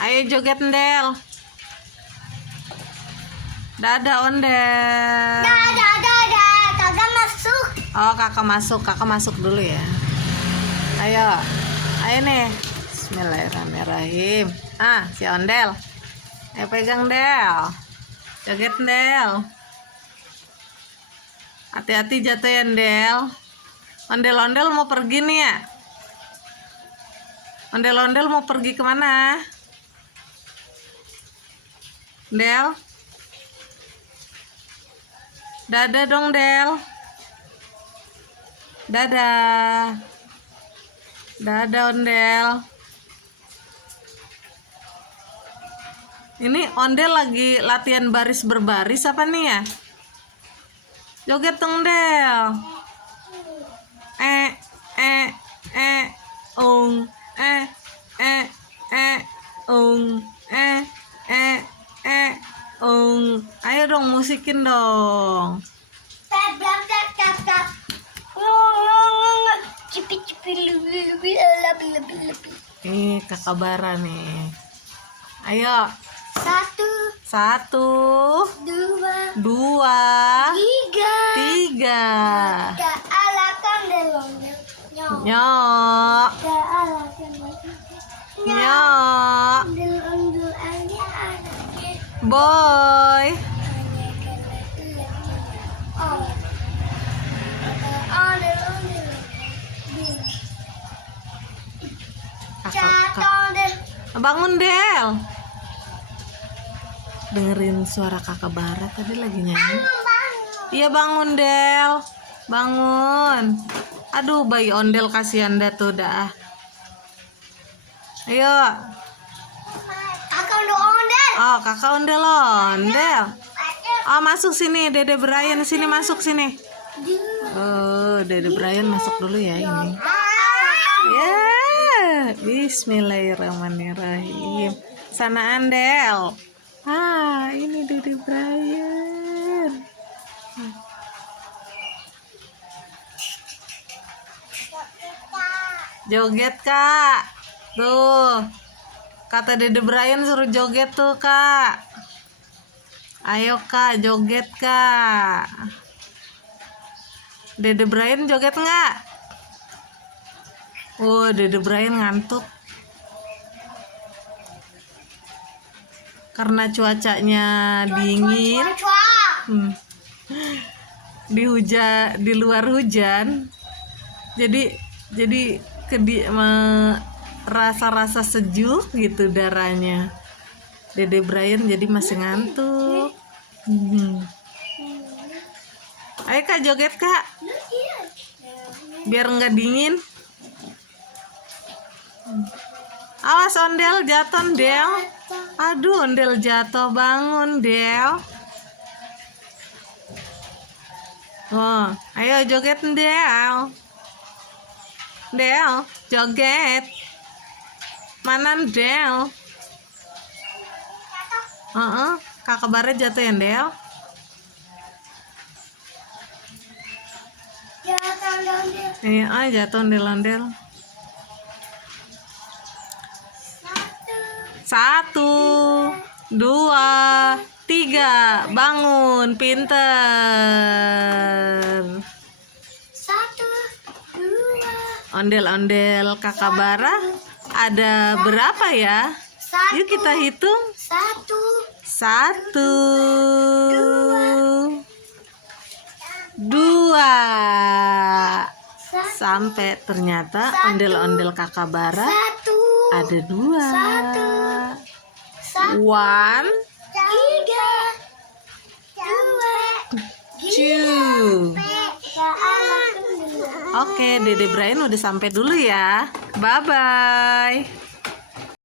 Ayo joget Ondel. Dadah Ondel. Dadah. Kakak masuk. Oh, kakak masuk dulu ya. Ayo nih. Bismillahirrahmanirrahim. Si Ondel. Ayo pegang Del. Joget Del. Hati-hati jatuh ya Del. Ondel mau pergi nih ya. Ondel mau pergi kemana? Del. Dadah dong Del. Dadah. Dadah Ondel. Ini Ondel lagi latihan baris berbaris apa nih ya? Joget dong Del. Ayo dong musikin dong. Kakak Bara nih. Ayo. 1, 2, 3. Nyok. Boy. Bangun Del. Dengerin suara kakak Bara tadi lagi nyanyi. Iya bangun Del. Bangun. Aduh bayi Ondel kasihan dah tuh dah. Ayo. Kakak Ondel. Oh kakak Ondel. Masuk sini Dede Brian sini masuk sini. Dede Brian masuk dulu ya ini. Bismillahirrahmanirrahim. Sana Andel. Ini Dede Brian. Joget Kak. Tuh. Kata Dede Brian suruh joget tuh Kak. Ayo Kak joget Kak. Dede Brian joget nggak? Dede Brian ngantuk. Karena cuacanya dingin. Di luar hujan. Jadi rasa-rasa sejuk gitu darahnya. Dede Brian jadi masih ngantuk. Ayo Kak joget Kak. Biar nggak dingin. Awas Ondel jatuh Del. Aduh Ondel jatuh, bangun Del. Ayo joget Del. Del joget. Mana Del? Kakak Bara jatuh ya Del. Jatuh Ondel. 1, 2, 3. Bangun pinter. 1, 2. Ondel kakak Bara ada berapa ya? Yuk kita hitung. 1, 2. Sampai ternyata ondel kakak Bara ada 2. 1, 2. Oke, Dede Brian udah sampai dulu ya. Bye bye.